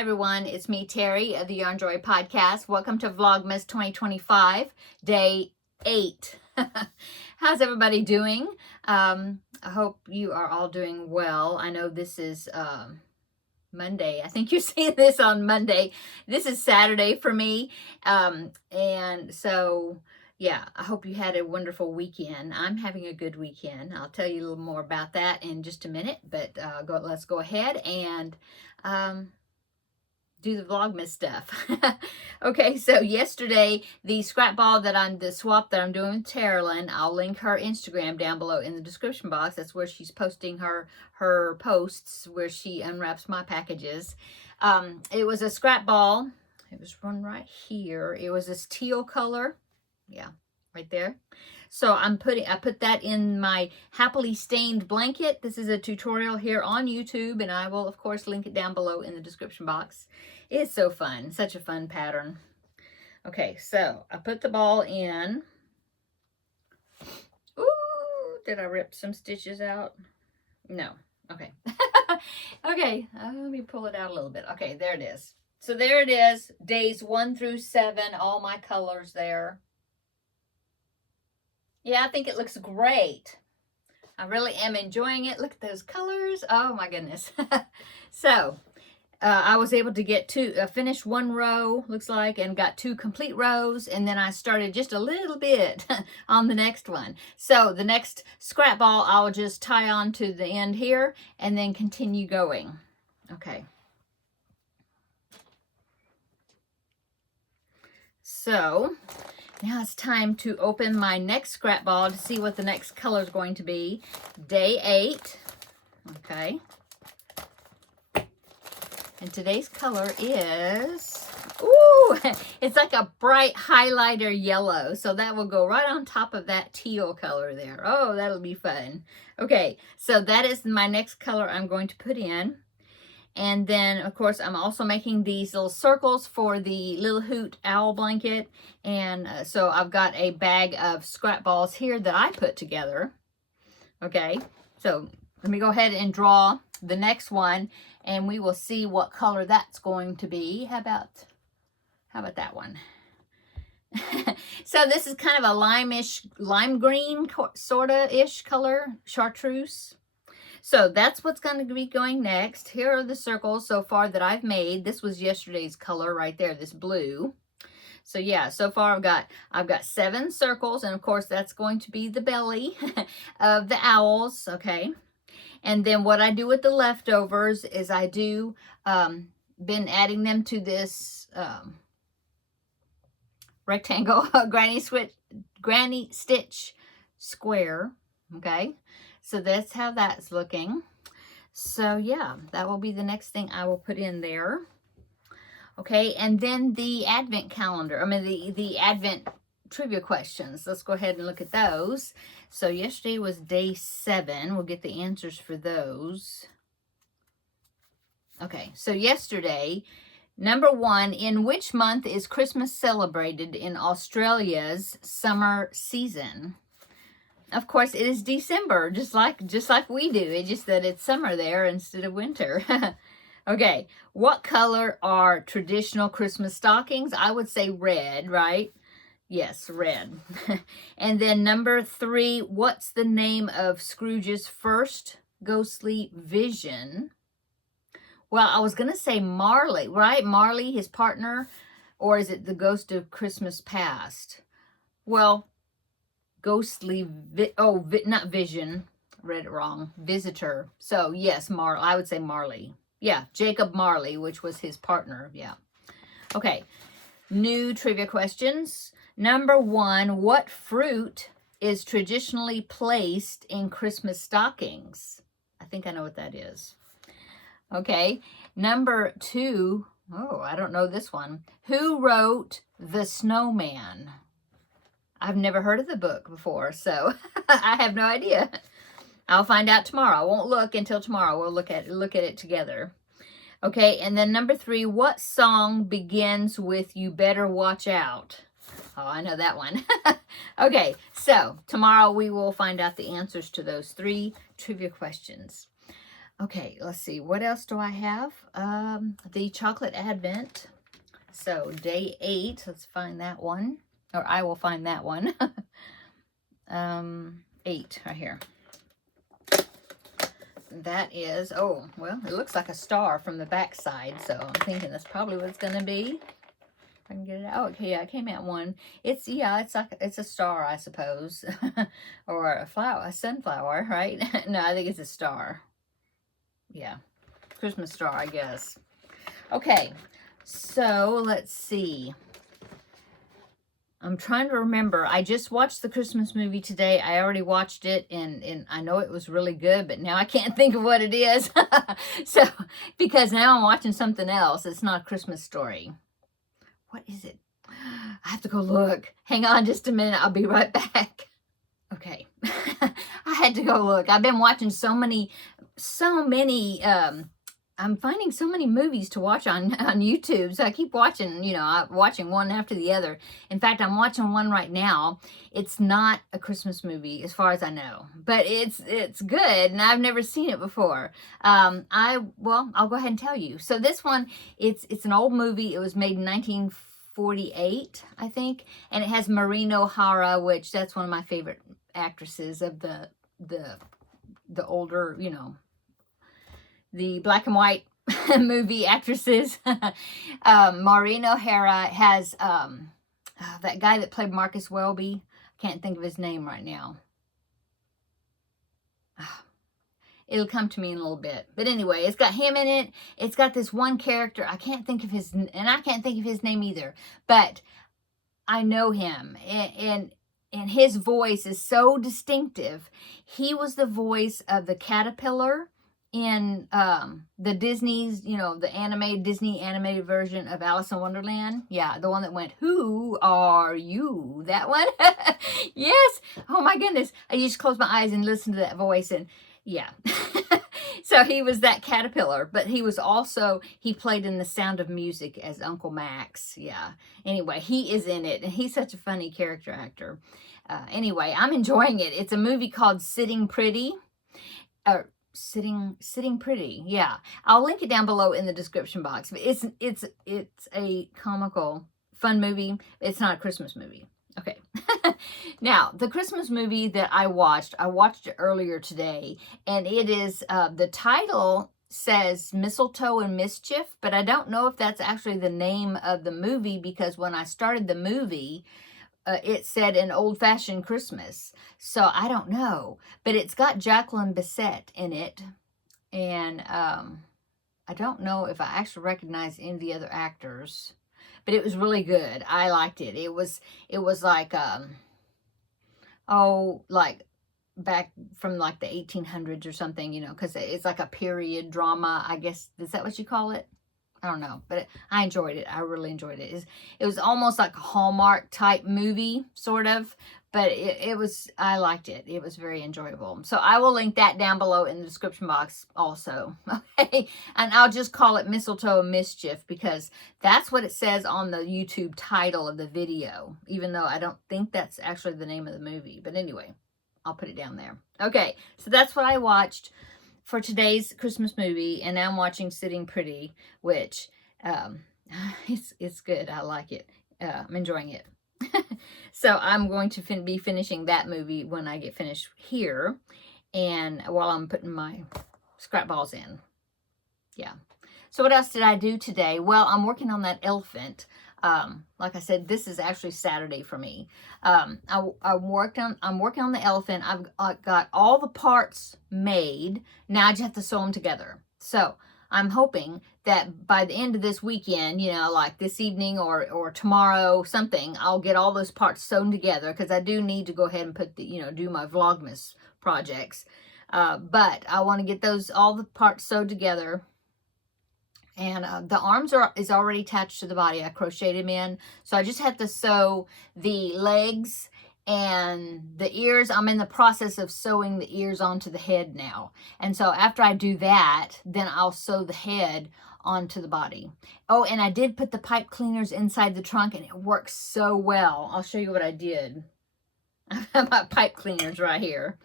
Hi everyone, it's me Terry of the Yarn Joy Podcast. Welcome to Vlogmas 2025, day 8. How's everybody doing? I hope you are all doing well. I know this is Monday. I think you're seeing this on Monday. This is Saturday for me. And so, yeah, I hope you had a wonderful weekend. I'm having a good weekend. I'll tell you a little more about that in just a minute, but let's go ahead and do the Vlogmas stuff. Okay, so yesterday, the swap that I'm doing with Terrilyn, I'll link her Instagram down below in the description box. That's where she's posting her posts where she unwraps my packages. It was a scrap ball. It was one right here. It was this teal color. Yeah, right there. So I put that in my happily stained blanket. This is a tutorial here on YouTube, and I will of course link it down below in the description box. It's so fun, such a fun pattern. Okay, so I put the ball in. Ooh, did I rip some stitches out? No. Okay. Okay, let me pull it out a little bit. Okay, there it is. So there it is, days 1 through 7, all my colors there. Yeah, I think it looks great. I really am enjoying it. Look at those colors. Oh my goodness. So, I was able to get finish one row, looks like, and got 2 complete rows. And then I started just a little bit on the next one. So the next scrap ball, I'll just tie on to the end here and then continue going. Okay. So now it's time to open my next scrap ball to see what the next color is going to be. Day 8. Okay. And today's color is, ooh, it's like a bright highlighter yellow. So that will go right on top of that teal color there. Oh, that'll be fun. Okay, so that is my next color I'm going to put in. And then, of course, I'm also making these little circles for the Little Hoot owl blanket. And so I've got a bag of scrap balls here that I put together. Okay, so let me go ahead and draw the next one, and we will see what color that's going to be. How about that one? So this is kind of a lime green sorta-ish color, chartreuse. So that's what's going to be going next. Here are the circles so far that I've made. This was yesterday's color right there, this blue. So yeah, so far I've got 7 circles, and of course that's going to be the belly of the owls, okay? And then what I do with the leftovers is I do been adding them to this rectangle granny stitch square, okay? So that's how that's looking. So yeah, that will be the next thing I will put in there. Okay, and then the advent calendar, the advent trivia questions. Let's go ahead and look at those. So yesterday was day 7. We'll get the answers for those. Okay, so yesterday, number 1, in which month is Christmas celebrated in Australia's summer season? Of course, it is December, just like we do. It's just that it's summer there instead of winter. Okay, what color are traditional Christmas stockings? I would say red, right? Yes, red. And then number 3, what's the name of Scrooge's first ghostly vision? Well, I was going to say Marley, right? Marley, his partner, or is it the ghost of Christmas past? Well, ghostly, not vision, read it wrong, visitor. So yes, I would say Marley. Yeah, Jacob Marley, which was his partner, yeah. Okay, new trivia questions. Number 1, what fruit is traditionally placed in Christmas stockings? I think I know what that is. Okay, number 2, oh, I don't know this one. Who wrote The Snowman? I've never heard of the book before, so I have no idea. I'll find out tomorrow. I won't look until tomorrow. We'll look at it together. Okay, and then number 3, what song begins with "You Better Watch Out"? Oh, I know that one. Okay, so tomorrow we will find out the answers to those 3 trivia questions. Okay, let's see. What else do I have? The Chocolate Advent. So day 8. Let's find that one. Or I will find that one. 8 right here. That is, oh, well, it looks like a star from the back side. So I'm thinking that's probably what it's going to be. If I can get it out. Okay, yeah, it came out one. It's, yeah, it's like, it's a star, I suppose. Or a flower, a sunflower, right? No, I think it's a star. Yeah, Christmas star, I guess. Okay, so let's see. I'm trying to remember. I just watched the Christmas movie today. I already watched it, and I know it was really good, but now I can't think of what it is. So, because now I'm watching something else. It's not a Christmas Story. What is it? I have to go look. Hang on just a minute. I'll be right back. Okay. I had to go look. I've been watching so many, I'm finding so many movies to watch on YouTube. So I keep watching, you know, watching one after the other. In fact, I'm watching one right now. It's not a Christmas movie as far as I know, but it's good, and I've never seen it before. Well, I'll go ahead and tell you. So this one, it's an old movie. It was made in 1948, I think, and it has Maureen O'Hara, which that's one of my favorite actresses of the older, you know, the black and white movie actresses. Maureen O'Hara has that guy that played Marcus Welby. Can't think of his name right now. It'll come to me in a little bit. But anyway, it's got him in it. It's got this one character. I can't think of his, and I can't think of his name either. But I know him, and his voice is so distinctive. He was the voice of the caterpillar in the Disney's, you know, the Disney animated version of Alice in Wonderland. Yeah, the one that went, "Who are you?" That one. Yes. Oh my goodness. I used to close my eyes and listen to that voice, and yeah. So he was that caterpillar, but he was also, he played in The Sound of Music as Uncle Max. Yeah. Anyway, he is in it, and he's such a funny character actor. Anyway, I'm enjoying it. It's a movie called Sitting Pretty. Sitting Pretty. Yeah. I'll link it down below in the description box. It's a comical, fun movie. It's not a Christmas movie. Okay. Now, the Christmas movie that I watched it earlier today, and it is, the title says Mistletoe and Mischief, but I don't know if that's actually the name of the movie, because when I started the movie, it said An Old-Fashioned Christmas. So I don't know, but it's got Jacqueline Bisset in it, and I don't know if I actually recognize any of the other actors. But it was really good. I liked it. It was like, like back from like the 1800s or something, you know, because it's like a period drama, I guess. Is that what you call it? I don't know, but I enjoyed it. I really enjoyed it. It was almost like a Hallmark type movie, sort of, but I liked it. It was very enjoyable. So I will link that down below in the description box also. Okay, and I'll just call it Mistletoe and Mischief, because that's what it says on the YouTube title of the video, even though I don't think that's actually the name of the movie. But anyway, I'll put it down there. Okay, so that's what I watched for today's Christmas movie, and I'm watching Sitting Pretty, which it's good. I like it. I'm enjoying it. So I'm going to be finishing that movie when I get finished here, and while I'm putting my scrap balls in. Yeah. So what else did I do today? Well, I'm working on that elephant. Like I said, this is actually Saturday for me. I'm working on the elephant. I've got all the parts made. Now I just have to sew them together. So I'm hoping that by the end of this weekend, you know, like this evening or tomorrow, something, I'll get all those parts sewn together, because I do need to go ahead and put the, you know, do my Vlogmas projects. But I want to get all the parts sewed together. And the arms is already attached to the body. I crocheted them in. So I just have to sew the legs and the ears. I'm in the process of sewing the ears onto the head now. And so after I do that, then I'll sew the head onto the body. Oh, and I did put the pipe cleaners inside the trunk, and it works so well. I'll show you what I did. I have my pipe cleaners right here.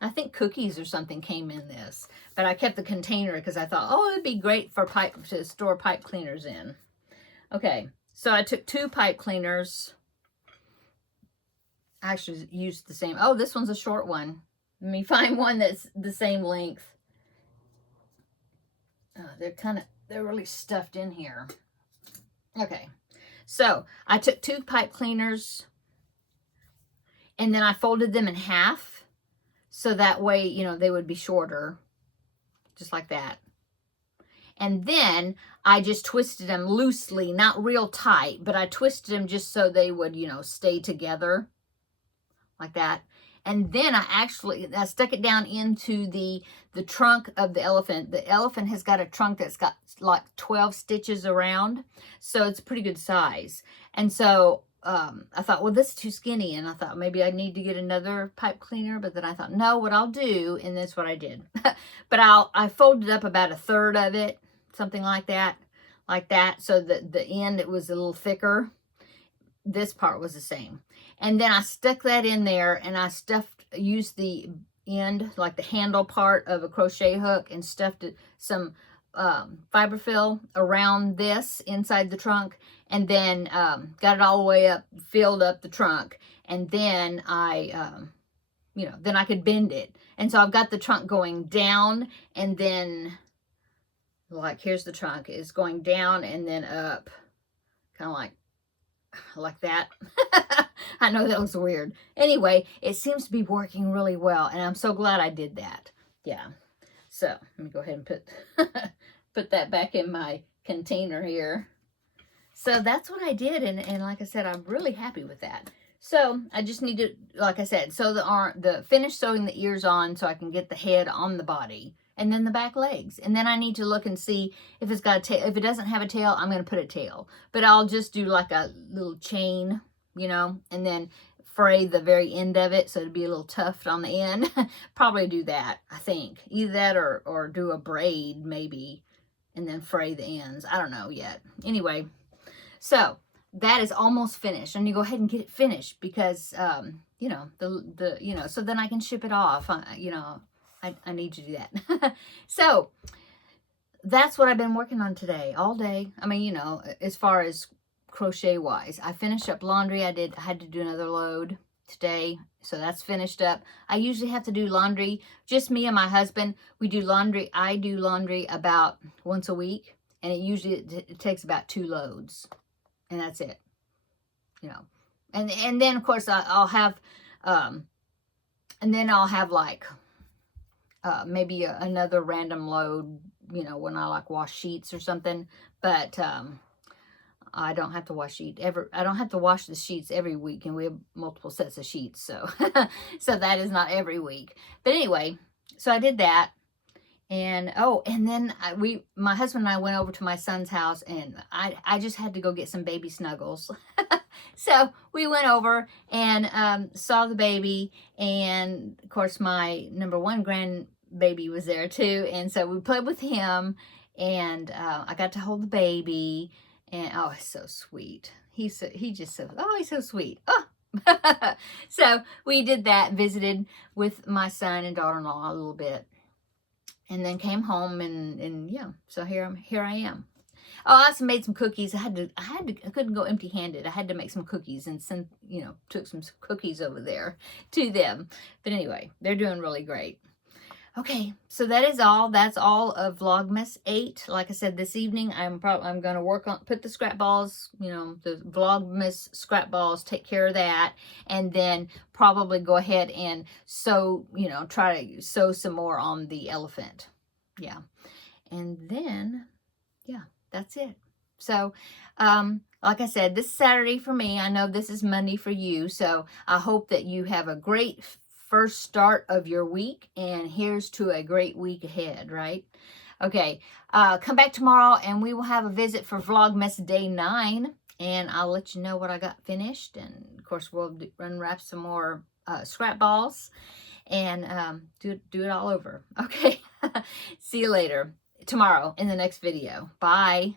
I think cookies or something came in this. But I kept the container because I thought, oh, it'd be great for to store pipe cleaners in. Okay, so I took 2 pipe cleaners. I actually used the same. Oh, this one's a short one. Let me find one that's the same length. They're really stuffed in here. Okay, so I took 2 pipe cleaners and then I folded them in half so that way, you know, they would be shorter, just like that. And then I just twisted them loosely, not real tight, but I twisted them just so they would, you know, stay together like that. And then I stuck it down into the trunk of the elephant. The elephant has got a trunk that's got like 12 stitches around, so it's a pretty good size. And so I thought, well, this is too skinny, and I thought maybe I need to get another pipe cleaner, but then I thought, no, what I'll do, and that's what I did. But I folded up about 1/3 of it, something like that, so that the end, it was a little thicker. This part was the same. And then I stuck that in there, and I used the end, like the handle part of a crochet hook, and stuffed some fiberfill around this inside the trunk, and then got it all the way up, filled up the trunk, and then then I could bend it. And so I've got the trunk going down, and then, like, here's the trunk, is going down and then up, kind of like that. I know that was weird. Anyway, it seems to be working really well, and I'm so glad I did that. Yeah. So let me go ahead and put that back in my container here. So that's what I did, and like I said, I'm really happy with that. So I just need to, like I said, sew finish sewing the ears on so I can get the head on the body, and then the back legs. And then I need to look and see if it's got a tail. If it doesn't have a tail, I'm going to put a tail. But I'll just do like a little chain, you know, and then fray the very end of it so it'd be a little tuft on the end. Probably do that, I think. Either that or do a braid maybe, and then fray the ends. I don't know yet. Anyway, so that is almost finished. And you go ahead and get it finished because, you know, so then I can ship it off. You know, I need to do that. So that's what I've been working on today, all day. I mean, you know, as far as crochet wise, I finished up laundry. I had to do another load today, so that's finished up. I usually have to do laundry, just me and my husband. We do laundry. I do laundry about once a week, and it usually it takes about 2 loads, and that's it, you know. And then of course I'll have like maybe another random load, you know, when I like wash sheets or something. But I don't have to wash I don't have to wash the sheets every week, and we have multiple sets of sheets, so so that is not every week. But anyway, so I did that. And and then my husband and I went over to my son's house, and I just had to go get some baby snuggles. So we went over and saw the baby, and of course my number 1 grandbaby was there too, and so we played with him, and I got to hold the baby, and oh, it's so sweet. He's so sweet. Oh. So we did that, visited with my son and daughter-in-law a little bit, and then came home, and yeah, so here I am. Oh, I also made some cookies. I couldn't go empty-handed. I had to make some cookies and took some cookies over there to them. But anyway, they're doing really great. Okay, so that is all. That's all of Vlogmas 8. Like I said, this evening I'm going to put the scrap balls, you know, the Vlogmas scrap balls, take care of that, and then probably go ahead and sew, you know, try to sew some more on the elephant. Yeah, and then yeah, that's it. So like I said, this is Saturday for me. I know this is Monday for you, so I hope that you have a great first start of your week, and here's to a great week ahead, right? Okay, come back tomorrow and we will have a visit for Vlogmas Day 9, and I'll let you know what I got finished, and of course we'll unwrap some more scrap balls and do it all over. Okay, see you later tomorrow in the next video. Bye.